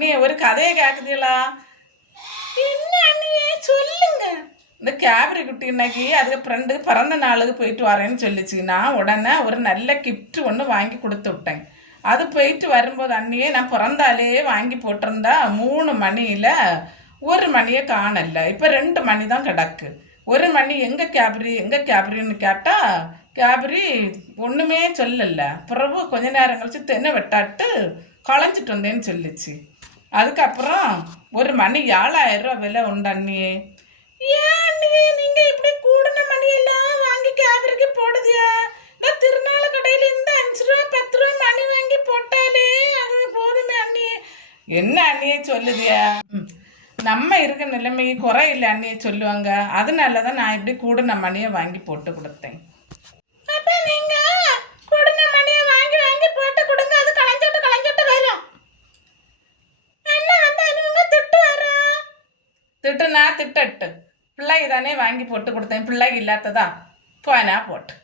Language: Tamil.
நீ ஒரு கதையை கேட்குதீங்களா? என்ன அண்ணியே சொல்லுங்க. இந்த கேபரி குட்டி இன்னைக்கு அதுக்கு ஃப்ரெண்டு பிறந்த நாளுக்கு போயிட்டு வரேன்னு சொல்லிச்சு. நான் உடனே ஒரு நல்ல கிஃப்ட் ஒன்று வாங்கி கொடுத்து விட்டேன். அது போயிட்டு வரும்போது அண்ணியே நான் பிறந்தாலே வாங்கி போட்டிருந்தா 3 மணியில் 1 மணியை காணல. இப்போ 2 மணி தான் கிடக்கு. 1 மணி எங்கே கேபரி எங்கே கேபரின்னு கேட்டால் கேபரி ஒன்றுமே சொல்லல. பிறகு கொஞ்ச நேரம் கழிச்சு தென்னை வெட்டாட்டு களைஞ்சிட்டு வந்தேன்னு சொல்லிச்சு. அதுக்கப்புறம் 1 மணி 7000 ரூபா விலை உண்டு அண்ணியே. ஏன் அண்ணியே நீங்க இப்படி கூடுன மணியெல்லாம் வாங்கி கேபரிக்கு போடுதியா? இந்த திருநாள் கடையில இந்த 5 ரூபா 10 ரூபா மணி வாங்கி போட்டாலே அது போதுமே அண்ணியே. என்ன அண்ணியே சொல்லுதியா? நம்ம இருக்க நிலைமைக்கு குறையில்லை அண்ணியே சொல்லுவாங்க. அதனால தான் நான் இப்படி கூடுன மணியை வாங்கி போட்டு கொடுத்தேன். அப்ப நீங்க கூடுன மணியை வாங்கி வாங்கி போட்டு கொடுங்க, அது களைஞ்சிட்டு களைஞ்சிட்டு வரும். திட்டுனா திட்டட்டு. பிள்ளைக்கு தானே வாங்கி போட்டு கொடுத்தேன், பிள்ளைக்கு இல்லாததா போனா போட்டு.